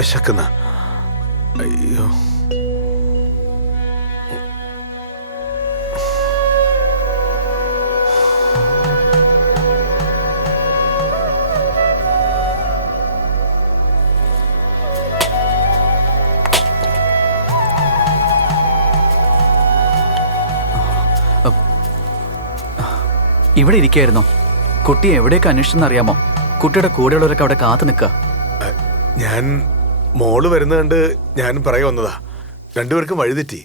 വിശക്കുന്ന. അയ്യോ, ഇവിടെ ഇരിക്കായിരുന്നോ? കുട്ടി എവിടേക്ക് അന്വേഷിച്ചെന്നറിയാമോ? കുട്ടിയുടെ കൂടെയുള്ളവരൊക്കെ അവിടെ കാത്തു നിൽക്കുക. ഞാൻ മോള് വരുന്ന കണ്ട് ഞാൻ പറയാൻ വന്നതാ. രണ്ടുപേർക്കും വഴിതെറ്റി.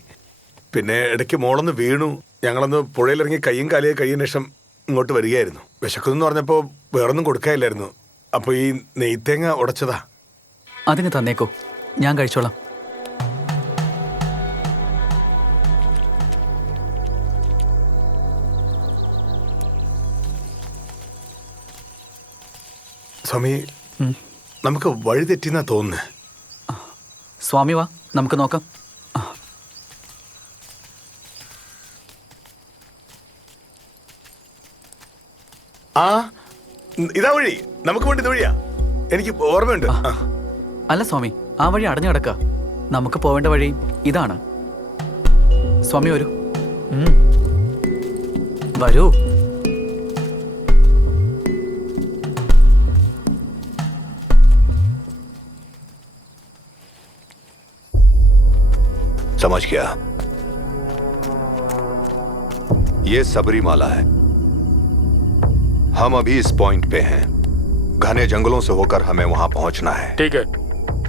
പിന്നെ ഇടയ്ക്ക് മോളൊന്ന് വീണു. ഞങ്ങളൊന്ന് പുഴയിലിറങ്ങി കയ്യും കാലിയും കഴിയുന്ന ശേഷം ഇങ്ങോട്ട് വരികയായിരുന്നു. വിശക്കുന്നെന്ന് പറഞ്ഞപ്പോൾ വേറൊന്നും കൊടുക്കാനില്ലായിരുന്നു. അപ്പോൾ ഈ നെയ്ത്തേങ്ങ ഉടച്ചതാ. അതിന് തന്നേക്കോ, ഞാൻ കഴിച്ചോളാം. സ്വാമി, നമുക്ക് വഴിതെറ്റിന്നാ തോന്നുന്നേ. സ്വാമി വാ, നമുക്ക് നോക്കാം. ആ, ഇതാ വഴി. നമുക്ക് വേണ്ടി ഇത് വഴിയാ. എനിക്ക് ഓർമ്മയുണ്ട്. അല്ല സ്വാമി, ആ വഴി അടഞ്ഞു കിടക്കുക. നമുക്ക് പോവേണ്ട വഴി ഇതാണ്. സ്വാമി വരൂ. വരൂ. समझ गया, ये सबरीमाला है। हम अभी इस पॉइंट पे हैं। घने जंगलों से होकर हमें वहां पहुंचना है। ठीक है।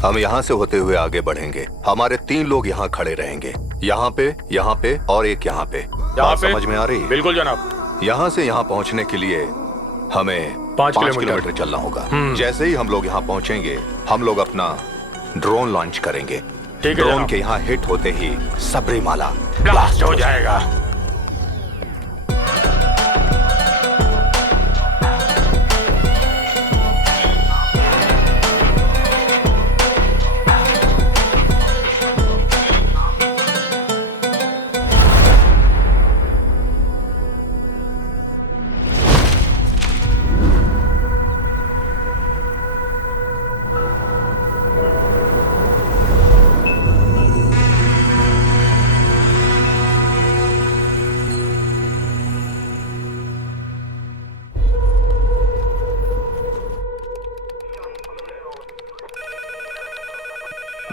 हम यहाँ से होते हुए आगे बढ़ेंगे। हमारे 3 लोग यहाँ खड़े रहेंगे, यहाँ पे और एक यहाँ पे। बात समझ में आ रही है? बिल्कुल जनाब। यहाँ से यहाँ पहुँचने के लिए हमें 5 किलोमीटर चलना होगा। जैसे ही हम लोग यहाँ पहुँचेंगे, हम लोग अपना ड्रोन लॉन्च करेंगे। ड्रोन के यहाँ हिट होते ही सबरीमाला ब्लास्ट हो जाएगा।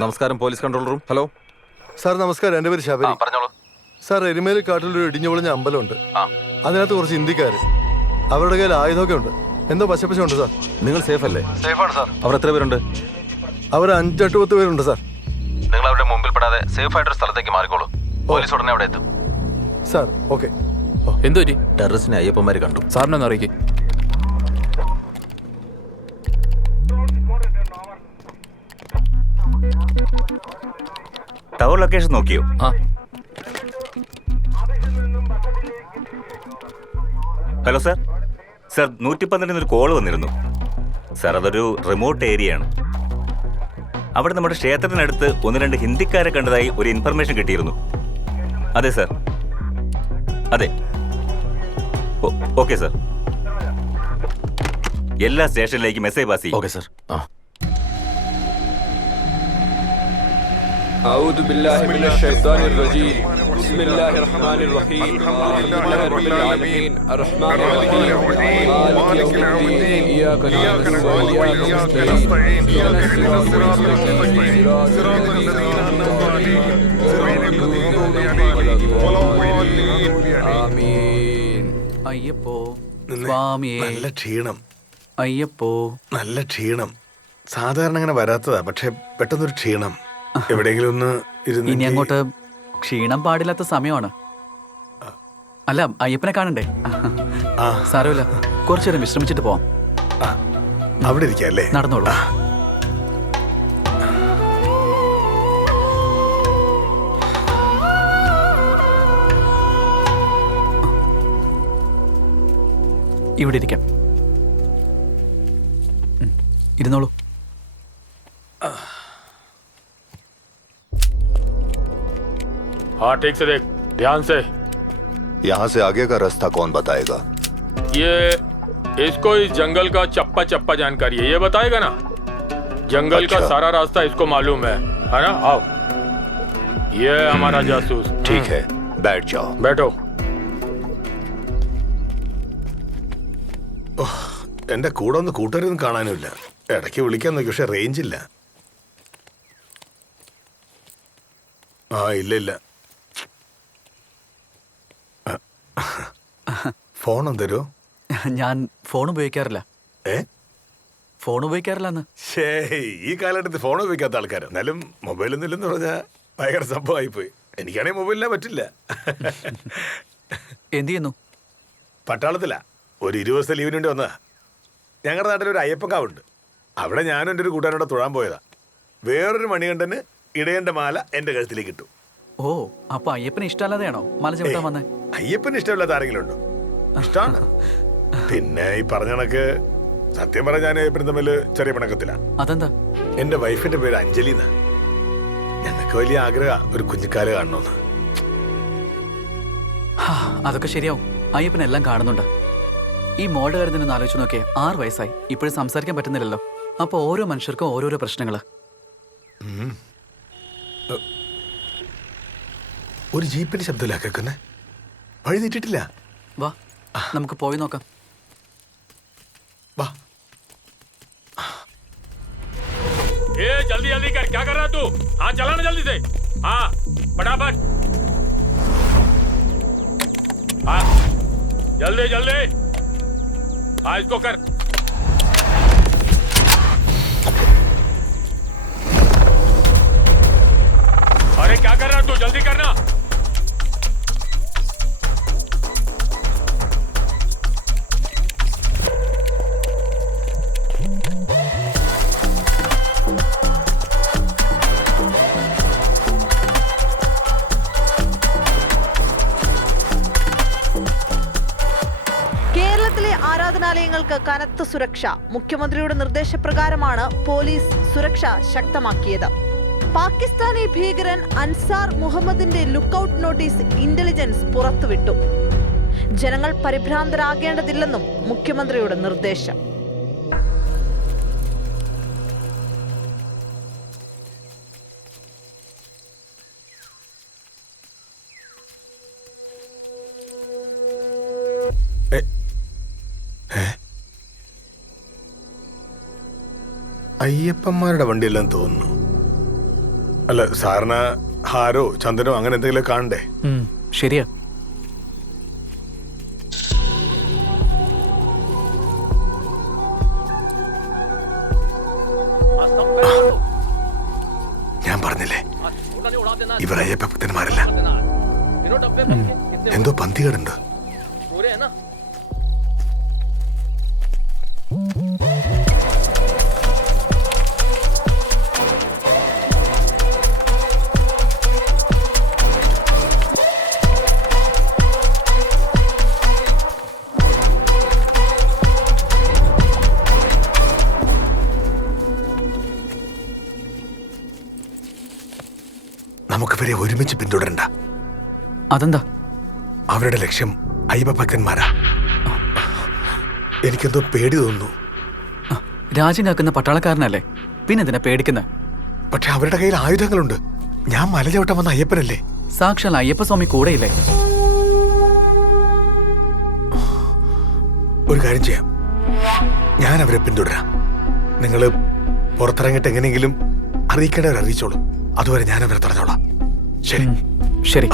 നമസ്കാരം, police control room. Hello sir, നമസ്കാരം. എൻ്റെ പേര് ശബരി. പറഞ്ഞോളൂ സാർ, എരുമേലി കാട്ടിലൊരു ഇടിഞ്ഞുപൊളിഞ്ഞ അമ്പലമുണ്ട്. അതിനകത്ത് കുറച്ച് ഇന്ത്യക്കാർ. അവരുടെ കയ്യിൽ ആയുധമൊക്കെ ഉണ്ട്. എന്തോ പശപ്പശുണ്ട് സാർ. നിങ്ങൾ സേഫ് അല്ലേ? സേഫാണ് സാർ. അവർ എത്ര പേരുണ്ട്? അവർ 5-8 പേരുണ്ട് സാർ. നിങ്ങൾ അവരുടെ മുമ്പിൽ പെടാതെ സേഫ് ആയിട്ടൊരു സ്ഥലത്തേക്ക് മാറിക്കോളൂ. പോലീസ് ഉടനെ അവിടെ എത്തും. Sir, okay. എന്തോ ടെററിസ്റ്റിനെ അയ്യപ്പന്മാർ കണ്ടു. സാറിനെ ഒന്ന് അറിയിക്കേ. ടവർ ലൊക്കേഷൻ നോക്കിയോ? Hello sir. സാർ, 112 ഒരു കോൾ വന്നിരുന്നു. സാർ, അതൊരു റിമോട്ട് ഏരിയയാണ്. അവിടെ നമ്മുടെ ക്ഷേത്രത്തിനടുത്ത് 1-2 ഹിന്ദിക്കാരെ കണ്ടതായി ഒരു ഇൻഫർമേഷൻ കിട്ടിയിരുന്നു. അതെ സാർ, അതെ. ഓക്കെ സാർ, എല്ലാ സ്റ്റേഷനിലേക്കും മെസ്സേജ് പാസ് ചെയ്യും. Okay sir. أعوذ بالله من الشيطان الرجيم بسم الله الرحمن الرحيم الحمد لله رب العالمين الرحمن الرحيم مالك يوم الدين إياك نعبد وإياك نستعين اهدنا الصراط المستقيم صراط الذين أنعمت عليهم غير المغضوب عليهم ولا الضالين آمين. അയ്യപ്പോ സ്വാമിയേ. നല്ല ക്ഷീണം. അയ്യപ്പോ. നല്ല ക്ഷീണം. സാധാരണ അങ്ങനെ വരാത്തതാ, പക്ഷെ പെട്ടെന്നൊരു ക്ഷീണം. എവിടെയെങ്കിലും ഒന്ന് ഇനി അങ്ങോട്ട് ക്ഷീണം പാടില്ലാത്ത സമയമാണ്. അല്ല, അയ്യപ്പനെ കാണണ്ടേ? സാരമില്ല, കുറച്ചേരം വിശ്രമിച്ചിട്ട് പോവാം. അവിടെ ഇരിക്കല്ലേ? നടന്നോളൂ. ഇവിടെ ഇരിക്കാം. ഇരുന്നോളൂ. हाँ, ठीक से देख, ध्यान से। यहाँ से आगे का रास्ता कौन बताएगा? ये इसको इस जंगल का चप्पा चप्पा जानकारी है, ये बताएगा ना? जंगल का अच्छा। सारा रास्ता इसको मालूम है ना? आओ, ये है हमारा जासूस। ठीक है, बैठ जाओ। बैठो। എന്റെ കൂടെ ഒന്ന് കൂട്ടുകാരൊന്നും കാണാനുമില്ല. ഇടയ്ക്ക് വിളിക്കാൻ നോക്കി, പക്ഷെ റേഞ്ച് ഇല്ല. ആ ഇല്ല. ഫോൺ എന്തരോ? ഞാൻ ഫോൺ ഉപയോഗിക്കാറില്ല. ഏ ഫോൺ ഉപയോഗിക്കാറില്ല എന്ന്. ശേ, ഈ കാലഘട്ടത്തിൽ ഫോൺ ഉപയോഗിക്കാത്ത ആൾക്കാർ. എന്നാലും മൊബൈലൊന്നും ഇല്ലെന്ന് പറഞ്ഞാൽ ഭയങ്കര സംഭവമായിപ്പോയി. എനിക്കാണെങ്കിൽ മൊബൈലിനെ പറ്റില്ല. എന്ത് ചെയ്യുന്നു? പട്ടാളത്തിലാ. ഒരു 20 ദിവസത്തെ ലീവിന് വേണ്ടി വന്നതാ. ഞങ്ങളുടെ നാട്ടിലൊരു അയ്യപ്പക്കാവുണ്ട്. അവിടെ ഞാനും എൻ്റെ ഒരു കൂട്ടുകാരോടെ തൊഴാൻ പോയതാ. വേറൊരു മണികണ്ഠന് ഇടയന്റെ മാല എൻ്റെ കഴുത്തിലേക്ക് ഇട്ടു. ഓ, അപ്പൊ അയ്യപ്പന് ഇഷ്ടമല്ലാതെയാണോ മല ചവിട്ടാൻ വന്നേ? അയ്യപ്പന് ഇഷ്ടമില്ലാത്ത ആരെങ്കിലും ഉണ്ടോ? ഇഷ്ടമാണ്. പിന്നെ ഈ പറഞ്ഞ കണക്ക് സത്യം പറഞ്ഞ ഞാൻ അയ്യപ്പനും തമ്മിൽ ചെറിയ പിണക്കത്തിലാ. അതെന്താ? എൻ്റെ വൈഫിന്റെ പേര് അഞ്ജലി എന്നാ. ഞങ്ങൾക്ക് വലിയ ആഗ്രഹ ഒരു കുഞ്ഞിക്കാല് കാണണമെന്ന്. അതൊക്കെ ശരിയാവും. അയ്യപ്പനെല്ലാം കാണുന്നുണ്ട്. ഈ മോളുടെ കാര്യത്തിന് ആലോചിച്ച് നോക്കിയേ, 6 വയസ്സായി, ഇപ്പോഴും സംസാരിക്കാൻ പറ്റുന്നില്ലല്ലോ. അപ്പൊ ഓരോ മനുഷ്യർക്കും ഓരോരോ പ്രശ്നങ്ങള്. ഒരു ജീപ്പിന്റെ ശബ്ദമില്ല കേൾക്കുന്നേ. വഴി തെറ്റിട്ടില്ല. വാ, നമുക്ക് പോയി നോക്കാം. വാ. ये जल्दी जल्दी कर, क्या कर रहा है तू? हाँ, चला ना जल्दी से। हाँ, फटाफट। हाँ, जल्दी जल्दी। हाँ, इसको कर। अरे क्या कर रहा है तू? जल्दी करना। കേരളത്തിലെ ആരാധനാലയങ്ങൾക്ക് കനത്ത സുരക്ഷ. മുഖ്യമന്ത്രിയുടെ നിർദ്ദേശപ്രകാരമാണ് പോലീസ് സുരക്ഷ ശക്തമാക്കിയത്. പാകിസ്ഥാനി ഭീകരൻ അൻസാർ മുഹമ്മദിന്റെ ലുക്കൌട്ട് നോട്ടീസ് ഇന്റലിജൻസ് പുറത്തുവിട്ടു. ജനങ്ങൾ പരിഭ്രാന്തരാകേണ്ടതില്ലെന്നും മുഖ്യമന്ത്രിയുടെ നിർദ്ദേശം. അയ്യപ്പന്മാരുടെ വണ്ടിയെല്ലാം തോന്നുന്നു. അല്ല, സാറിന് ഹാരോ ചന്ദനോ അങ്ങനെ എന്തെങ്കിലും കാണണ്ടേ? ശരിയാ. ഞാൻ പറഞ്ഞില്ലേ, ഇവർ അയ്യപ്പ ഭക്തന്മാരല്ല. എന്തോ പന്തികേടുണ്ട്. നമുക്കിവരെ ഒരുമിച്ച് പിന്തുടരണ്ട. അതെന്താ? അവരുടെ ലക്ഷ്യം അയ്യപ്പ ഭക്തന്മാരാ. എനിക്കെന്തോ പേടി തോന്നുന്നു. രാജ്യം കാക്കുന്ന പട്ടാളക്കാരനല്ലേ, പിന്നെന്തിനാ പേടിക്കുന്നത്? പക്ഷെ അവരുടെ കയ്യിൽ ആയുധങ്ങളുണ്ട്. ഞാൻ മല ചവിട്ടാൻ വന്ന അയ്യപ്പനല്ലേ? സാക്ഷാൽ അയ്യപ്പസ്വാമി കൂടെയില്ലേ? ഒരു കാര്യം ചെയ്യാം, ഞാൻ അവരെ പിന്തുടരാം. നിങ്ങൾ പുറത്തിറങ്ങിയിട്ട് എങ്ങനെയെങ്കിലും അറിയിക്കേണ്ടവരെ അറിയിച്ചോളൂ. അതുവരെ ഞാൻ അവരെ തടഞ്ഞോളാം. ശരി. ശരി.